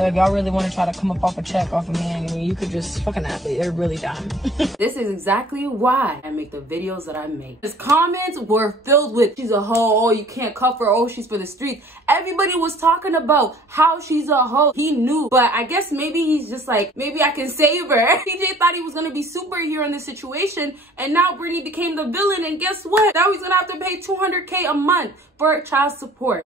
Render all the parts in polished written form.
So if y'all really want to try to come up off a check off of me, I mean, you could just fucking athlete. They're really dumb. This is exactly why I make the videos that I make. His comments were filled with, she's a hoe, oh, you can't cuff her, oh, she's for the streets. Everybody was talking about how she's a hoe. He knew, but I guess maybe he's just like, maybe I can save her. PJ thought he was gonna be superhero in this situation, and now Brittany became the villain, and guess what? Now he's gonna have to pay $200K a month for child support.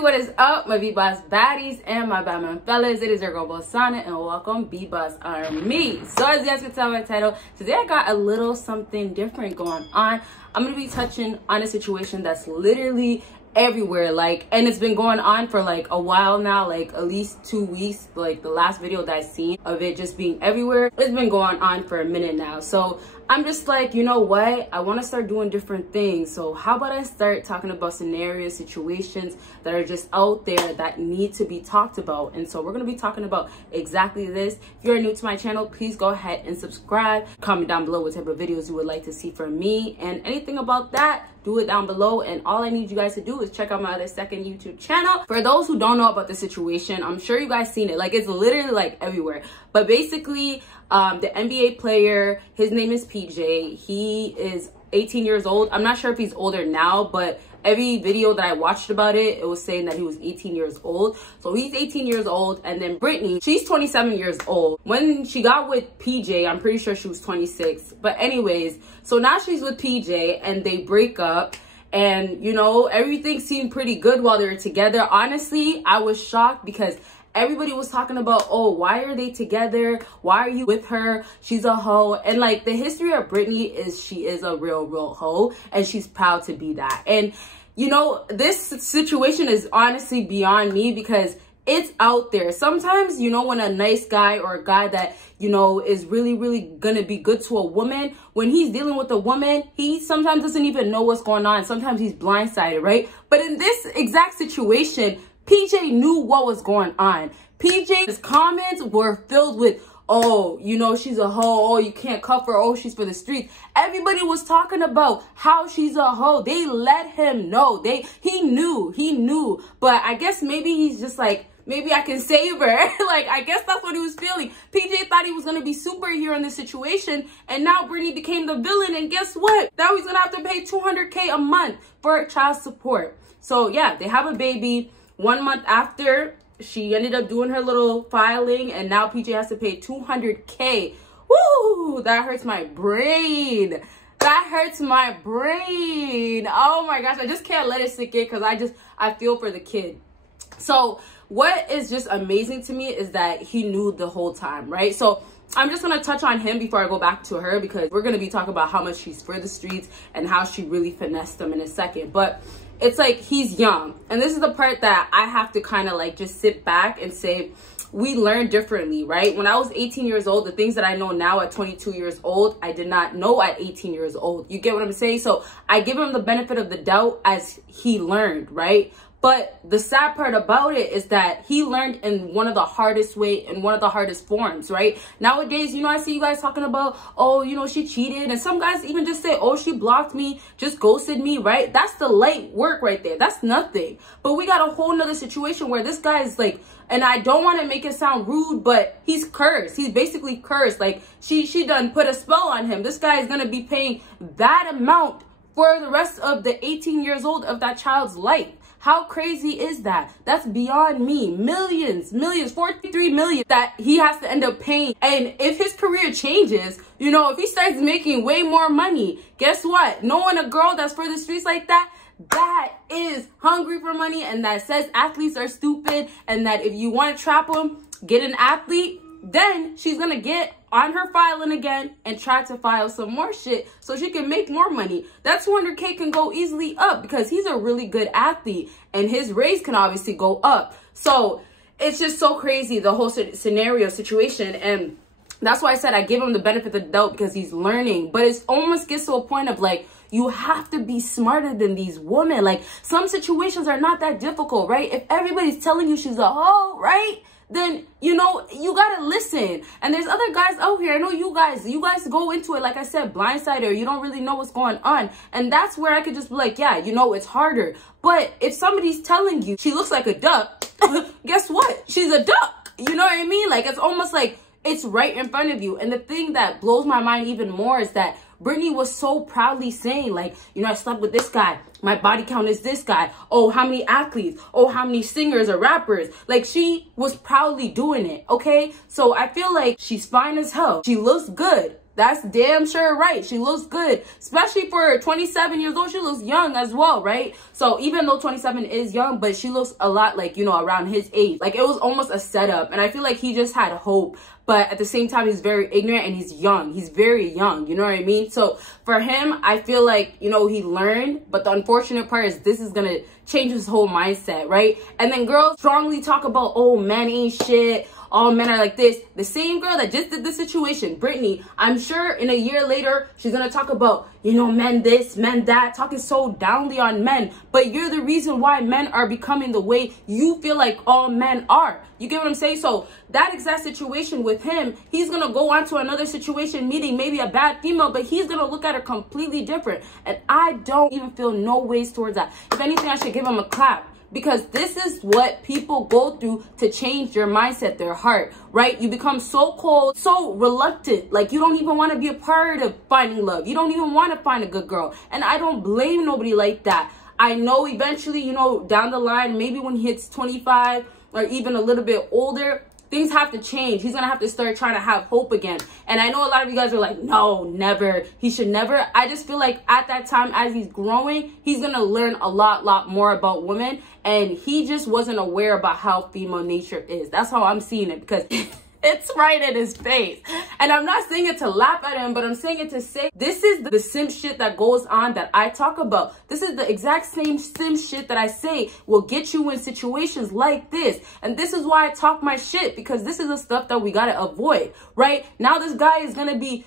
What is up, my BBossBaddies and my Batman fellas? It is your girl Bosana, and welcome BBossArmy. So as you guys can tell by my title, today I got a little something different going on. I'm gonna be touching on a situation that's literally everywhere, like, and it's been going on for like a while now, like at least 2 weeks. Like the last video that I seen of it just being everywhere, it's been going on for a minute now. So I'm just like, you know what, I want to start doing different things. So how about I start talking about scenarios, situations that are just out there that need to be talked about. And so we're going to be talking about exactly this. If you're new to my channel, please go ahead and subscribe. Comment down below what type of videos you would like to see from me, and anything about that, do it down below. And all I need you guys to do is check out my other second YouTube channel. For those who don't know about the situation, I'm sure you guys seen it, like it's literally like everywhere. But basically, the NBA player, his name is PJ. He is 18 years old. I'm not sure if he's older now, but every video that I watched about it, it was saying that he was 18 years old. So he's 18 years old. And then Brittany, she's 27 years old. When she got with PJ, I'm pretty sure she was 26. But anyways, so now she's with PJ and they break up. And, you know, everything seemed pretty good while they were together. Honestly, I was shocked because everybody was talking about, oh, why are they together? Why are you with her? She's a hoe. And like the history of Brittany is she is a real hoe, and she's proud to be that. And you know, this situation is honestly beyond me because it's out there. Sometimes, you know, when a nice guy or a guy that, you know, is really gonna be good to a woman, when he's dealing with a woman, he sometimes doesn't even know what's going on. Sometimes he's blindsided, right? But in this exact situation, PJ knew what was going on. PJ's comments were filled with, oh, you know, she's a hoe, oh, you can't cuff her, oh, she's for the streets. Everybody was talking about how she's a hoe. They let him know. He knew. But I guess maybe he's just like, maybe I can save her. Like, I guess that's what he was feeling. PJ thought he was going to be superhero in this situation, and now Brittany became the villain, and guess what? Now he's going to have to pay $200K a month for child support. So yeah, they have a baby. 1 month after, she ended up doing her little filing, and now PJ has to pay $200K. Woo! That hurts my brain. That hurts my brain. Oh my gosh, I just can't let it sink in because I feel for the kid. So what is just amazing to me is that he knew the whole time, right? So I'm just going to touch on him before I go back to her, because we're going to be talking about how much she's for the streets and how she really finessed him in a second. But it's like, he's young. And this is the part that I have to kind of like just sit back and say, we learn differently, right? When I was 18 years old, the things that I know now at 22 years old, I did not know at 18 years old. You get what I'm saying? So I give him the benefit of the doubt as he learned, right? But the sad part about it is that he learned in one of the hardest forms, right? Nowadays, you know, I see you guys talking about, oh, you know, she cheated. And some guys even just say, oh, she blocked me, just ghosted me, right? That's the light work right there. That's nothing. But we got a whole nother situation where this guy is like, and I don't want to make it sound rude, but he's cursed. He's basically cursed. Like she done put a spell on him. This guy is going to be paying that amount for the rest of the 18 years old of that child's life. How crazy is that? That's beyond me. Millions, 43 million that he has to end up paying. And if his career changes, you know, if he starts making way more money, guess what? Knowing a girl that's for the streets like that, that is hungry for money, and that says athletes are stupid, and that if you want to trap them, get an athlete, then she's gonna get on her filing again and try to file some more shit so she can make more money. That 200K can go easily up because he's a really good athlete, and his raise can obviously go up. So it's just so crazy, the whole scenario situation. And that's why I said I give him the benefit of the doubt, because he's learning. But it almost gets to a point of like, You have to be smarter than these women. Like, some situations are not that difficult, right? If everybody's telling you she's a hoe, right? Then, you know, you gotta listen. And there's other guys out here. I know you guys go into it, like I said, blindsided, or you don't really know what's going on. And that's where I could just be like, yeah, you know, it's harder. But if somebody's telling you she looks like a duck, guess what? She's a duck. You know what I mean? Like, it's almost like it's right in front of you. And the thing that blows my mind even more is that Brittany was so proudly saying, like, you know, I slept with this guy. My body count is this guy. Oh, how many athletes? Oh, how many singers or rappers? Like, she was proudly doing it, okay? So I feel like she's fine as hell. She looks good. That's damn sure right. She looks good, especially for 27 years old. She looks young as well, right? So even though 27 is young, but she looks a lot like, you know, around his age. Like, it was almost a setup. And I feel like he just had hope. But at the same time, he's very ignorant and he's young. He's very young. You know what I mean? So for him, I feel like, you know, he learned. But the unfortunate part is this is going to change his whole mindset, right? And then girls strongly talk about, oh, men ain't shit. All men are like this. The same girl that just did this situation, Brittany, I'm sure in a year later, she's going to talk about, you know, men this, men that, talking so downly on men. But you're the reason why men are becoming the way you feel like all men are. You get what I'm saying? So that exact situation with him, he's going to go on to another situation, meeting maybe a bad female, but he's going to look at her completely different. And I don't even feel no ways towards that. If anything, I should give him a clap. Because this is what people go through to change their mindset, their heart, right? You become so cold, so reluctant. Like, you don't even want to be a part of finding love. You don't even want to find a good girl. And I don't blame nobody like that. I know eventually, you know, down the line, maybe when he hits 25 or even a little bit older, things have to change. He's going to have to start trying to have hope again. And I know a lot of you guys are like, no, never. He should never. I just feel like at that time, as he's growing, he's going to learn a lot more about women. And he just wasn't aware about how female nature is. That's how I'm seeing it, because it's right in his face. And I'm not saying it to laugh at him, but I'm saying it to say, this is the simp shit that goes on that I talk about. This is the exact same simp shit that I say will get you in situations like this. And this is why I talk my shit, because this is the stuff that we gotta avoid, right? Now this guy is gonna be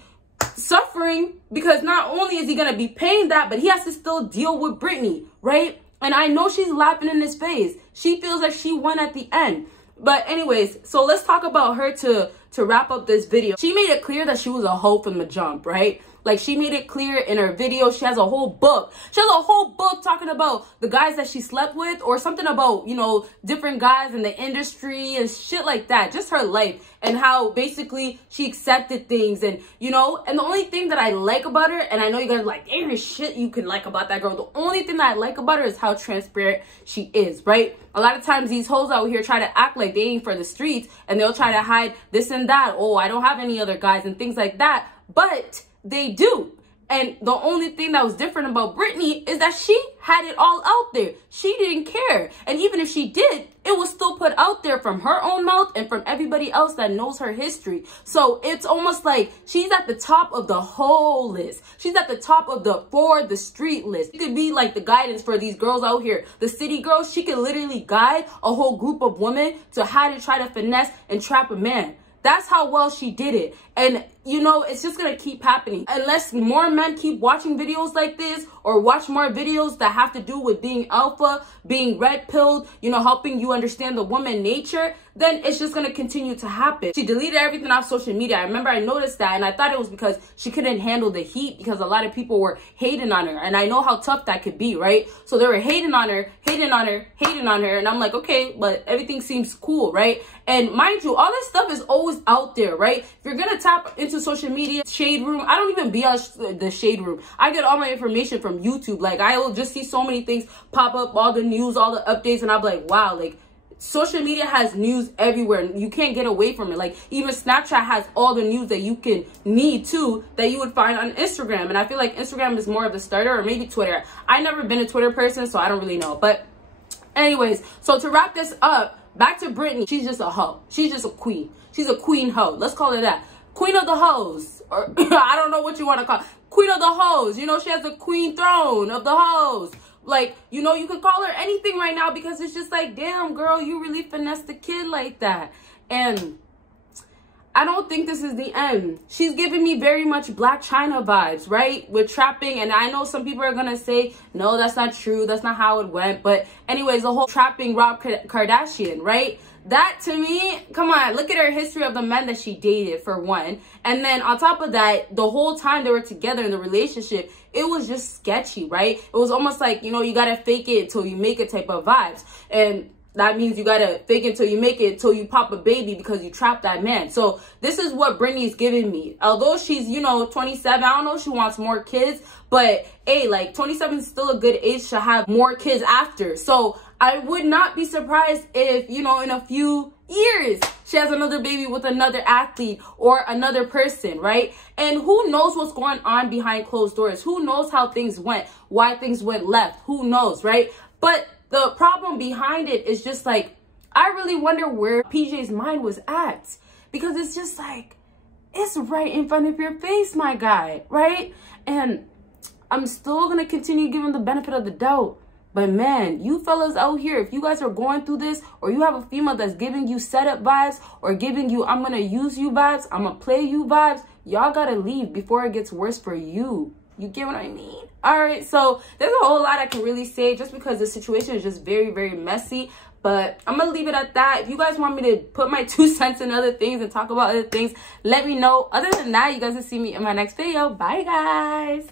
suffering because not only is he gonna be paying that, but he has to still deal with Brittany, right? And I know she's laughing in his face. She feels like she won at the end. But anyways, so let's talk about her to wrap up this video. She made it clear that she was a hoe from the jump, right? Like, she made it clear in her video. She has a whole book. She has a whole book talking about the guys that she slept with, or something about, you know, different guys in the industry and shit like that. Just her life and how basically she accepted things. And, you know, and the only thing that I like about her, and I know you guys are like, there is shit you can like about that girl. The only thing that I like about her is how transparent she is, right? A lot of times these hoes out here try to act like they ain't for the streets, and they'll try to hide this and that. Oh, I don't have any other guys and things like that. But they do. And the only thing that was different about Brittany is that she had it all out there. She didn't care. And even if she did, it was still put out there from her own mouth and from everybody else that knows her history. So it's almost like she's at the top of the whole list. She's at the top of the for the street list. She could be like the guidance for these girls out here. The city girls, she could literally guide a whole group of women to how to try to finesse and trap a man. That's how well she did it. And, you know, it's just going to keep happening. Unless more men keep watching videos like this, or watch more videos that have to do with being alpha, being red-pilled, you know, helping you understand the woman nature, then it's just going to continue to happen. She deleted everything off social media. I remember I noticed that, and I thought it was because she couldn't handle the heat, because a lot of people were hating on her. And I know how tough that could be, right? So they were hating on her, hating on her, hating on her. And I'm like, okay, but everything seems cool, right? And mind you, all this stuff is always out there, right? If you're going to tap into social media, shade room, I don't even be on the shade room. I get all my information from YouTube. Like, I will just see so many things pop up, all the news, all the updates, and I'm like, wow, like, social media has news everywhere. You can't get away from it. Like, even Snapchat has all the news that you can need too, that you would find on Instagram. And I feel like Instagram is more of the starter, or maybe Twitter. I've never been a Twitter person, so I don't really know. But anyways, so to wrap this up, back to Brittany. She's just a hoe. She's just a queen. She's a queen hoe. Let's call her that. Queen of the hoes. Or I don't know what you want to call it. Queen of the hoes. You know, she has the queen throne of the hoes. Like, you know, you could call her anything right now, because it's just like, damn, girl, you really finessed the kid like that. And I don't think this is the end. She's giving me very much Black China vibes, right? With trapping. And I know some people are going to say, no, that's not true. That's not how it went. But anyways, the whole trapping Rob Kardashian, right? That to me, come on, look at her history of the men that she dated, for one. And then on top of that, the whole time they were together in the relationship, it was just sketchy, right? It was almost like, you know, you got to fake it till you make it type of vibes. And that means you gotta fake it till you make it, till you pop a baby because you trapped that man. So this is what Brittany's giving me. Although she's, you know, 27, I don't know if she wants more kids, but hey, like 27 is still a good age to have more kids after. So I would not be surprised if, you know, in a few years, she has another baby with another athlete or another person, right? And who knows what's going on behind closed doors? Who knows how things went, why things went left? Who knows, right? But the problem behind it is just like, I really wonder where PJ's mind was at. Because it's just like, it's right in front of your face, my guy, right? And I'm still going to continue giving the benefit of the doubt. But man, you fellas out here, if you guys are going through this, or you have a female that's giving you setup vibes, or giving you, I'm going to use you vibes, I'm going to play you vibes, y'all got to leave before it gets worse for you. You get what I mean? All right, so there's a whole lot I can really say just because the situation is just very, very messy. But I'm going to leave it at that. If you guys want me to put my 2 cents in other things and talk about other things, let me know. Other than that, you guys will see me in my next video. Bye, guys.